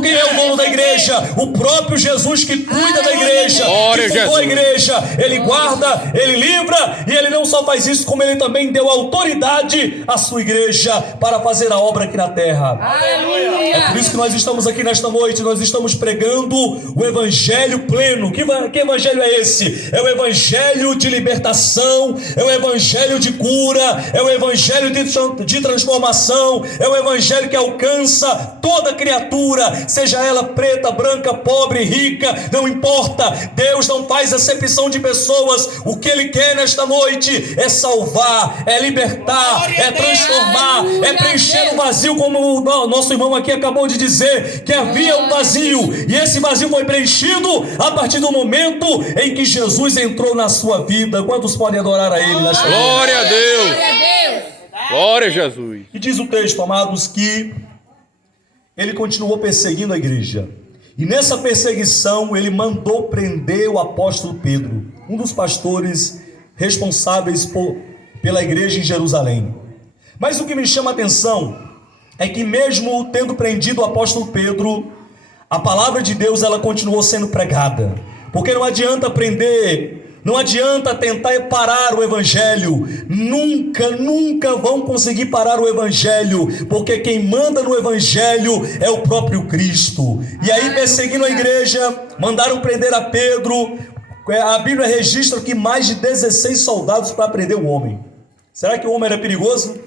Quem é o dono da igreja? O próprio Jesus, que cuida da igreja, que fundou a igreja. Ele guarda, ele livra, e ele não só faz isso, como ele também deu autoridade à sua igreja para fazer a obra aqui na terra. Aleluia. É por isso que nós estamos aqui nesta noite. Nós estamos pregando o evangelho pleno. Que evangelho é esse? É o evangelho de libertação, é o evangelho de cura, é o evangelho de transformação, é o evangelho que alcança toda criatura, seja ela preta, branca, pobre, rica, não importa. Deus não faz acepção de pessoas. O que Ele quer nesta noite é salvar, é libertar, é transformar, é preencher o vazio, como o nosso irmão aqui acabou de dizer, que havia um vazio, e esse vazio foi preenchido a partir do momento em que Jesus entrou na sua vida. Quantos podem adorar a Ele nesta noite? Glória a Deus! Glória a Jesus! E diz o texto, amados, que ele continuou perseguindo a igreja. E nessa perseguição ele mandou prender o apóstolo Pedro, um dos pastores responsáveis pela igreja em Jerusalém. Mas o que me chama a atenção é que mesmo tendo prendido o apóstolo Pedro, a palavra de Deus ela continuou sendo pregada. Porque não adianta prender, não adianta tentar parar o evangelho. Nunca vão conseguir parar o evangelho, porque quem manda no evangelho é o próprio Cristo. E aí, perseguindo a igreja, mandaram prender a Pedro. A Bíblia registra que mais de 16 soldados para prender o homem. Será que o homem era perigoso?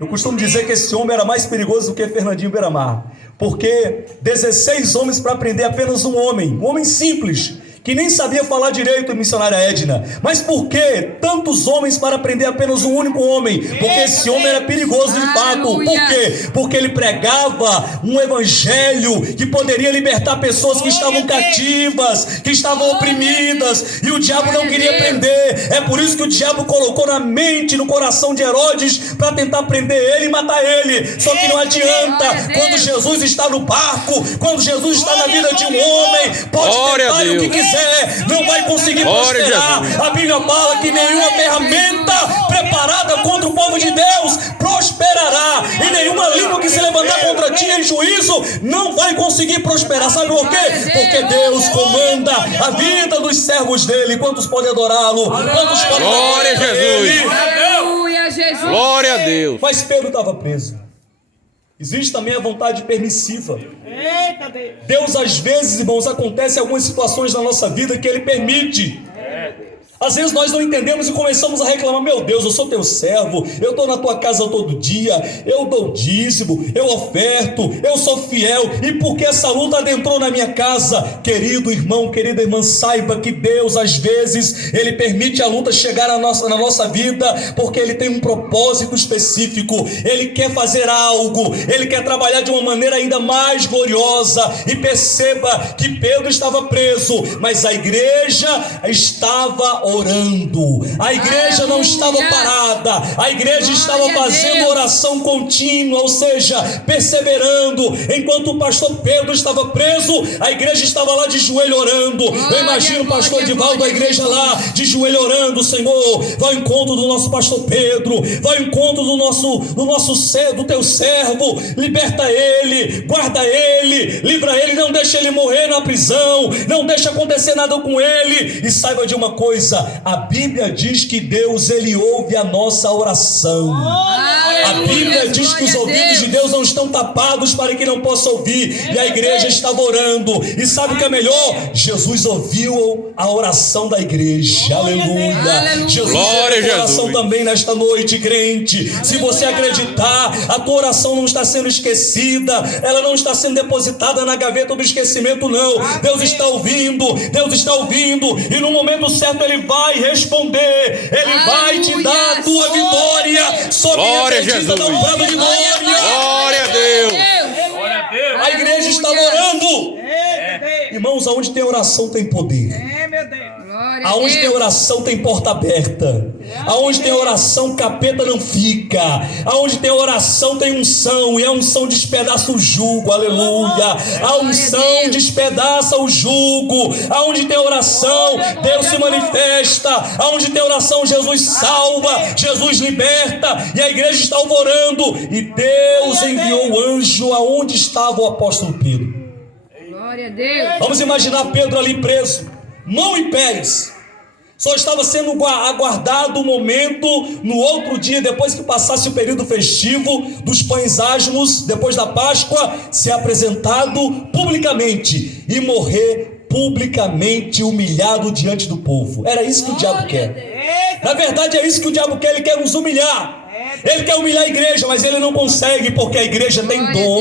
Eu costumo dizer que esse homem era mais perigoso do que Fernandinho Beiramar, porque 16 homens para prender apenas um homem simples, que nem sabia falar direito, missionária Edna. Mas por que tantos homens para prender apenas um único homem? Porque esse homem era perigoso de fato. Por quê? Porque ele pregava um evangelho que poderia libertar pessoas que estavam cativas, que estavam oprimidas, e o diabo não queria prender. É por isso que o diabo colocou na mente, no coração de Herodes, para tentar prender ele e matar ele. Só que não adianta. Quando Jesus está no barco, quando Jesus está na vida de um homem, pode tentar o que quiser, não vai conseguir prosperar. A Bíblia fala que nenhuma ferramenta preparada contra o povo de Deus prosperará, e nenhuma língua que se levantar contra ti em juízo não vai conseguir prosperar. Sabe por quê? Porque Deus comanda a vida dos servos dele. Quantos podem adorá-lo? Quantos podem glória a Jesus! Aleluia, Jesus! Glória a Deus! Mas Pedro estava preso. Existe também a vontade permissiva. Deus, às vezes, irmãos, acontece algumas situações na nossa vida que Ele permite. Às vezes nós não entendemos e começamos a reclamar: meu Deus, eu sou teu servo, eu estou na tua casa todo dia, eu dou dízimo, eu oferto, eu sou fiel, e porque essa luta adentrou na minha casa? Querido irmão, querida irmã, saiba que Deus, às vezes, Ele permite a luta chegar na nossa vida, porque Ele tem um propósito específico. Ele quer fazer algo, Ele quer trabalhar de uma maneira ainda mais gloriosa. E perceba que Pedro estava preso, mas a igreja estava orando. A igreja não estava parada, a igreja estava fazendo oração contínua, ou seja, perseverando. Enquanto o pastor Pedro estava preso, a igreja estava lá de joelho orando. Eu imagino o pastor Edivaldo, a igreja lá de joelho orando: Senhor, vai ao encontro do nosso pastor Pedro, vai ao encontro do teu servo, liberta ele, guarda ele, livra ele, não deixa ele morrer na prisão, não deixa acontecer nada com ele. E saiba de uma coisa: a Bíblia diz que Deus, Ele ouve a nossa oração. A Bíblia diz que os ouvidos de Deus não estão tapados para que não possa ouvir. E a igreja estava orando. E sabe o que é melhor? Jesus ouviu a oração da igreja. Aleluia. Jesus ouviu a oração também nesta noite, crente. Se você acreditar, a tua oração não está sendo esquecida, ela não está sendo depositada na gaveta do esquecimento, não. Deus está ouvindo, e no momento certo Ele vai responder, Ele vai te dar a tua vitória. Só quem acredita dá um brado de glória. Glória a Deus! A igreja está orando. Irmãos, aonde tem oração tem poder. Glória a Aonde tem Deus. oração tem porta aberta. Aonde tem oração, capeta não fica. Aonde tem oração tem unção. E a unção despedaça o jugo. Aleluia. A unção despedaça o jugo. Aonde tem oração, Deus se manifesta. Aonde tem oração, Jesus salva, Jesus liberta. E a igreja está orando. E Deus enviou o anjo aonde estava o apóstolo Pedro. Glória a Deus. Vamos imaginar Pedro ali preso, mão e pés. Só estava sendo aguardado o momento, no outro dia, depois que passasse o período festivo dos pães asmos, depois da Páscoa, ser apresentado publicamente e morrer publicamente, humilhado diante do povo. Era isso que o diabo quer. Na verdade é isso que o diabo quer, ele quer nos humilhar. Ele quer humilhar a igreja, mas ele não consegue, porque a igreja tem dono.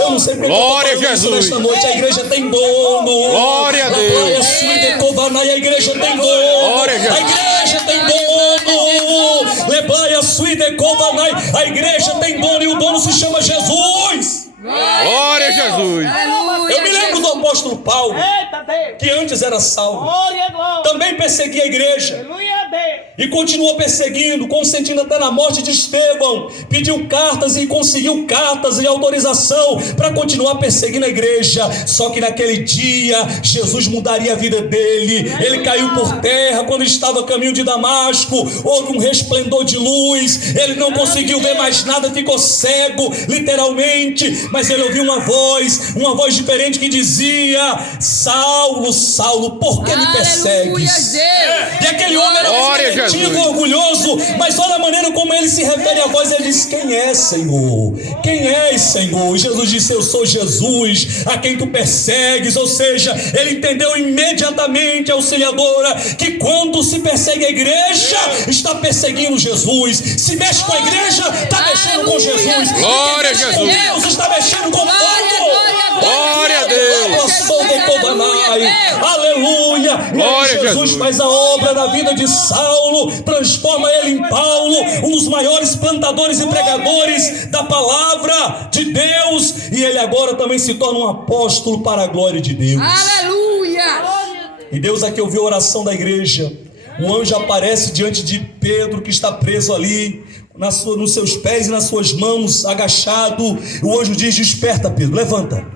Eu não sei porque Glória eu estou falando isso Jesus. nesta noite. A igreja tem dono. Glória a Deus. A igreja tem dono. Glória a Jesus. A igreja tem dono. Leblaia Suidecovanai. A igreja tem dono e o dono se chama Jesus. Glória a Jesus. Aleluia. Eu me lembro do apóstolo Paulo, Eita Deus! que antes era Saulo, Glória, glória! também perseguia a igreja. Aleluia, Deus! E continuou perseguindo, consentindo até na morte de Estevão. Pediu cartas e conseguiu cartas e autorização para continuar perseguindo a igreja. Só que naquele dia, Jesus mudaria a vida dele. Ele caiu por terra quando estava a caminho de Damasco. Houve um resplendor de luz. Ele não conseguiu ver mais nada, ficou cego, literalmente. Mas ele ouviu uma voz diferente que dizia: Saulo, Saulo, por que me persegues? Aleluia, Deus. E aquele homem era Glória a metido, Jesus. orgulhoso, mas olha a maneira como ele se refere à voz. Ele diz: quem é, Senhor? Quem és, Senhor? E Jesus disse: eu sou Jesus, a quem tu persegues. Ou seja, ele entendeu imediatamente, auxiliadora, que quando se persegue a igreja, está perseguindo Jesus. Se mexe com a igreja, está mexendo com Jesus. Glória a E quem mexe com Jesus. Deus, está mexendo com Glória, tudo. Glória a Deus. Aleluia. E Glória aí a Jesus Jesus. faz a obra na vida de Saulo, transforma ele em Paulo, um dos maiores plantadores e pregadores da palavra de Deus, e ele agora também se torna um apóstolo para a glória de Deus. Aleluia. E Deus aqui ouviu a oração da igreja. O anjo aparece diante de Pedro, que está preso ali, nos seus pés e nas suas mãos, agachado. O anjo diz: desperta, Pedro, levanta.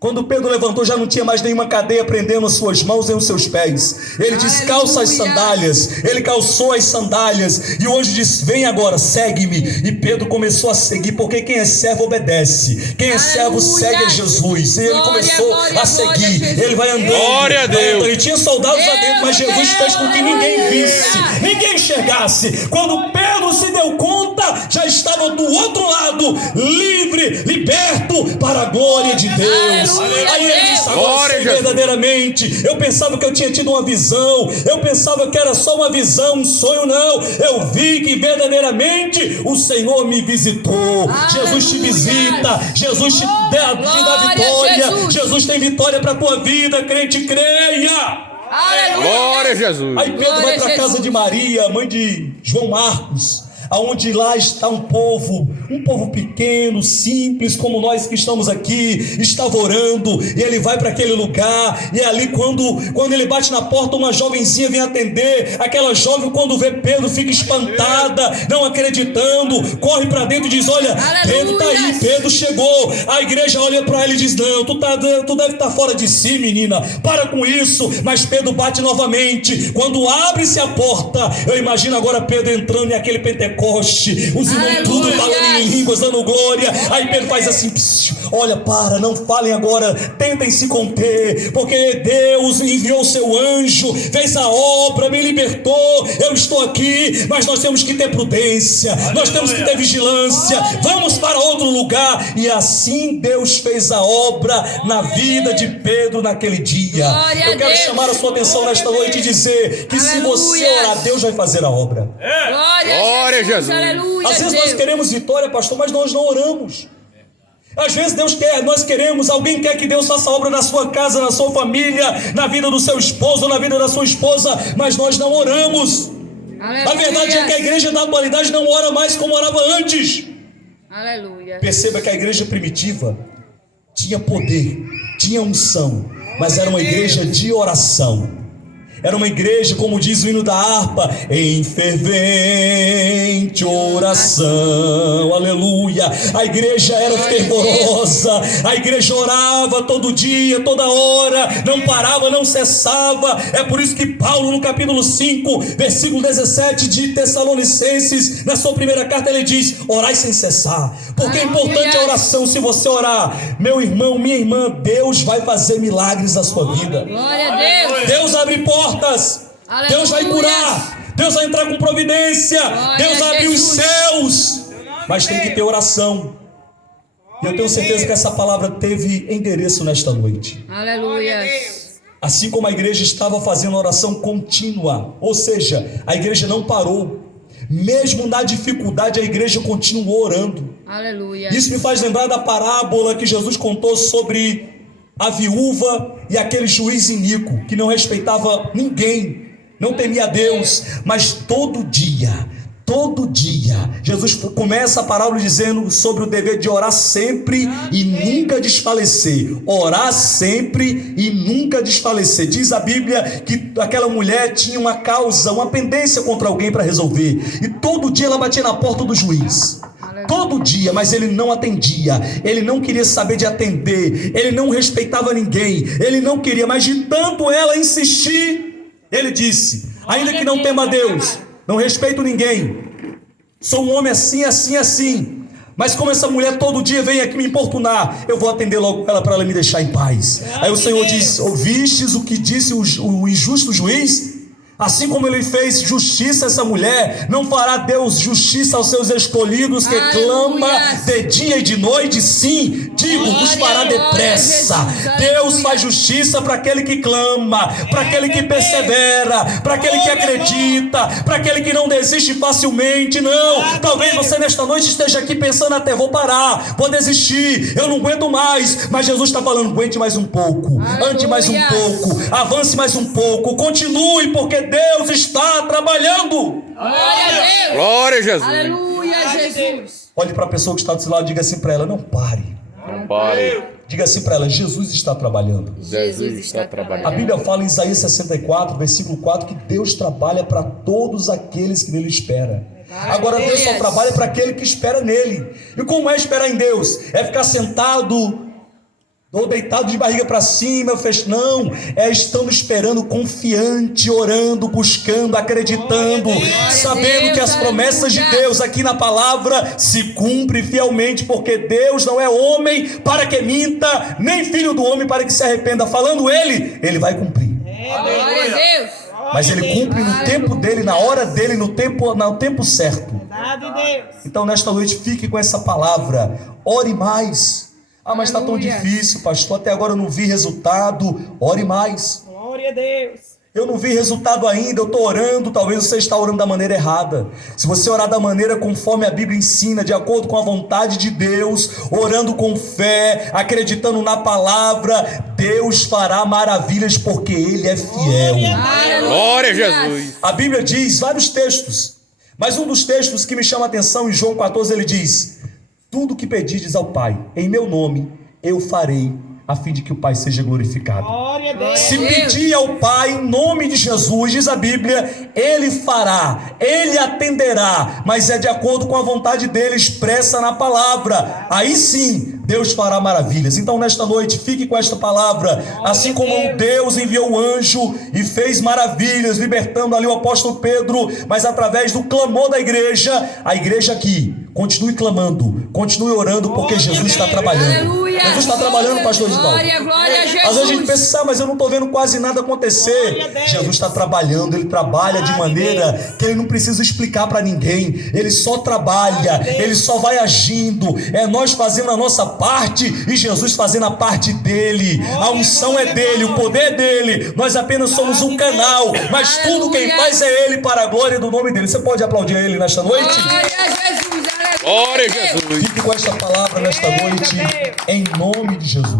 Quando Pedro levantou, já não tinha mais nenhuma cadeia prendendo as suas mãos e os seus pés. Ele diz: calça as sandálias. Ele calçou as sandálias. E o anjo disse: vem agora, segue-me. E Pedro começou a seguir, porque quem é servo obedece. Quem é servo segue a Jesus. E ele começou a seguir. Ele vai andando. Glória a Deus. Ele tinha soldados lá dentro, mas Jesus fez com que ninguém visse, ninguém enxergasse. Quando Pedro se deu conta, já estava do outro lado, livre, liberto para a glória de Deus. Aí ele disse: agora Glória a sim, Jesus. verdadeiramente, eu pensava que eu tinha tido uma visão, eu pensava que era só uma visão, um sonho. Não, eu vi que verdadeiramente o Senhor me visitou. Jesus te visita, Jesus te dá Glória, vitória. Jesus. Jesus tem vitória para a tua vida, crente, creia. Aleluia. Glória a Jesus. Aí Pedro Glória vai a para a casa Jesus. de Maria, mãe de João Marcos, aonde lá está um povo pequeno, simples, como nós que estamos aqui, estava orando, e ele vai para aquele lugar, e é ali quando ele bate na porta, uma jovenzinha vem atender. Aquela jovem, quando vê Pedro, fica espantada, não acreditando, corre para dentro e diz: olha, Pedro está aí, Pedro chegou. A igreja olha para ele e diz: não, tu deve estar fora de si, menina, para com isso. Mas Pedro bate novamente. Quando abre-se a porta, eu imagino agora Pedro entrando em aquele Pentecoste, os irmãos tudo falando em línguas, dando glória. Aí Pedro faz assim: olha, não falem agora, tentem se conter, porque Deus enviou o seu anjo, fez a obra, me libertou, eu estou aqui, mas nós temos que ter prudência, nós temos que ter vigilância, vamos para outro lugar. E assim Deus fez a obra na vida de Pedro naquele dia. Glória Eu quero a Deus. chamar a sua atenção nesta noite e dizer que se você Aleluia. orar, Deus vai fazer a obra. Glória a Jesus. Aleluia. Às vezes nós Deus. queremos vitória, pastor, mas nós não oramos. Às vezes nós queremos, alguém quer que Deus faça obra na sua casa, na sua família, na vida do seu esposo, na vida da sua esposa, mas nós não oramos. Aleluia. A verdade é que a igreja da atualidade não ora mais como orava antes. Aleluia. Perceba que a igreja primitiva tinha poder, tinha unção, mas era uma igreja de oração. Era uma igreja, como diz o hino da harpa, em fervente oração, aleluia. A igreja era fervorosa, a igreja orava todo dia, toda hora, não parava, não cessava. É por isso que Paulo, no capítulo 5, versículo 17 de Tessalonicenses, na sua primeira carta, ele diz: orai sem cessar, porque é importante a oração. Se você orar, meu irmão, minha irmã, Deus vai fazer milagres na sua vida. Glória a Deus. Deus abre portas, Aleluia. Deus vai curar, Deus vai entrar com providência, Deus abre os céus, mas tem que ter oração. E eu tenho certeza que essa palavra teve endereço nesta noite. Aleluia. Assim como a igreja estava fazendo oração contínua, ou seja, a igreja não parou, mesmo na dificuldade a igreja continuou orando. Aleluia. Isso me faz lembrar da parábola que Jesus contou sobre a viúva e aquele juiz iníquo, que não respeitava ninguém, não temia a Deus, mas todo dia, Jesus começa a parábola dizendo sobre o dever de orar sempre e nunca desfalecer. Orar sempre e nunca desfalecer. Diz a Bíblia que aquela mulher tinha uma causa, uma pendência contra alguém para resolver, e todo dia ela batia na porta do juiz. Todo dia, mas ele não atendia, ele não queria saber de atender, ele não respeitava ninguém, ele não queria, mas de tanto ela insistir, ele disse: ainda que não tema a Deus, não respeito ninguém, sou um homem assim, assim, assim, mas como essa mulher todo dia vem aqui me importunar, eu vou atender logo ela para ela me deixar em paz. Aí o Senhor diz: ouvistes o que disse o injusto juiz? Assim como ele fez justiça a essa mulher, não fará Deus justiça aos seus escolhidos que clama de dia e de noite? Sim, digo, os fará depressa. Deus faz justiça para aquele que clama, para aquele que persevera, para aquele que acredita, para aquele que não desiste facilmente. Não, talvez você nesta noite esteja aqui pensando: até vou parar, vou desistir, eu não aguento mais. Mas Jesus está falando: aguente mais um pouco, ande mais um pouco, avance mais um pouco, continue, porque Deus está trabalhando. Glória a Deus. Glória a Jesus. Aleluia, Jesus. Olhe para a pessoa que está do seu lado e diga assim para ela: não pare. Não pare. Diga assim para ela: Jesus está trabalhando. Jesus está trabalhando. A Bíblia fala em Isaías 64, versículo 4, que Deus trabalha para todos aqueles que nele esperam. Agora Deus só trabalha para aquele que espera nele. E como é esperar em Deus? É ficar sentado ou deitado de barriga para cima? Não, é estando esperando, confiante, orando, buscando, acreditando, sabendo que as promessas de Deus aqui na palavra se cumprem fielmente, porque Deus não é homem para que minta, nem filho do homem para que se arrependa. Falando ele vai cumprir. Glória a Deus. Mas ele cumpre no tempo dele, na hora dele, no tempo certo. Então nesta noite fique com essa palavra, ore mais. Ah, mas está tão difícil, pastor, até agora eu não vi resultado. Ore mais. Glória a Deus. Eu não vi resultado ainda, eu estou orando. Talvez você está orando da maneira errada. Se você orar da maneira conforme a Bíblia ensina, de acordo com a vontade de Deus, orando com fé, acreditando na palavra, Deus fará maravilhas, porque Ele é fiel. Glória a Jesus. A Bíblia diz vários textos, mas um dos textos que me chama a atenção, em João 14, ele diz: tudo que pedides ao Pai, em meu nome, eu farei, a fim de que o Pai seja glorificado. Glória a Deus. Se pedir ao Pai em nome de Jesus, diz a Bíblia, Ele fará, Ele atenderá, mas é de acordo com a vontade dEle expressa na palavra. Aí sim, Deus fará maravilhas. Então nesta noite, fique com esta palavra. Assim como Deus enviou o anjo e fez maravilhas, libertando ali o apóstolo Pedro, mas através do clamor da igreja, a igreja aqui, continue clamando, continue orando, porque Jesus está trabalhando. Aleluia. Jesus está trabalhando, pastor Edvaldo. Glória, glória a Jesus. Às vezes a gente pensa: mas eu não estou vendo quase nada acontecer. Jesus está trabalhando, Ele trabalha de maneira que Ele não precisa explicar para ninguém. Ele só trabalha, Ele só vai agindo. É nós fazendo a nossa parte e Jesus fazendo a parte dele. A unção é dele, o poder é dele. Nós apenas somos um canal, mas tudo quem faz é Ele, para a glória do nome dele. Você pode aplaudir a Ele nesta noite? Glória a Jesus. Glória a Jesus. Fique com esta palavra nesta noite, em nome de Jesus.